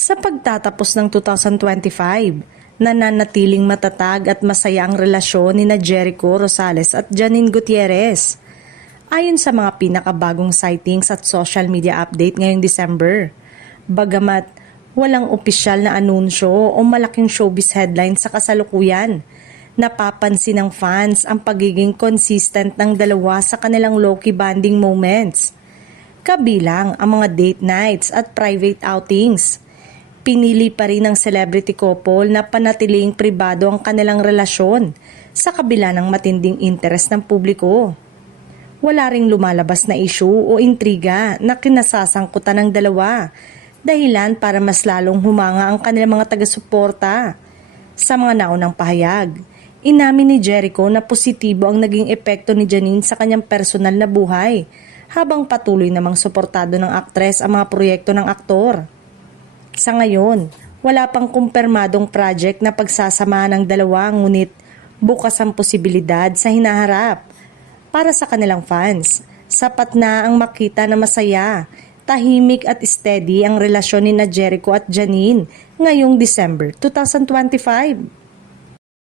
Sa pagtatapos ng 2025, nananatiling matatag at masaya ang relasyon ni Jericho Rosales at Janine Gutierrez. Ayon sa mga pinakabagong sightings at social media update ngayong December, bagamat walang opisyal na anunsyo o malaking showbiz headline sa kasalukuyan, napapansin ng fans ang pagiging consistent ng dalawa sa kanilang low-key bonding moments. Kabilang ang mga date nights at private outings. Pinili pa rin ng celebrity couple na panatiling pribado ang kanilang relasyon sa kabila ng matinding interes ng publiko. Wala ring lumalabas na issue o intriga na kinasasangkutan ng dalawa, dahilan para mas lalong humanga ang kanilang mga taga-suporta. Sa mga naunang pahayag, inamin ni Jericho na positibo ang naging epekto ni Janine sa kanyang personal na buhay, habang patuloy namang suportado ng aktres ang mga proyekto ng aktor. Sa ngayon, wala pang kumpirmadong project na pagsasamahan ng dalawa, ngunit bukas ang posibilidad sa hinaharap. Para sa kanilang fans, sapat na ang makita na masaya, tahimik at steady ang relasyon ni Jericho at Janine ngayong December 2025.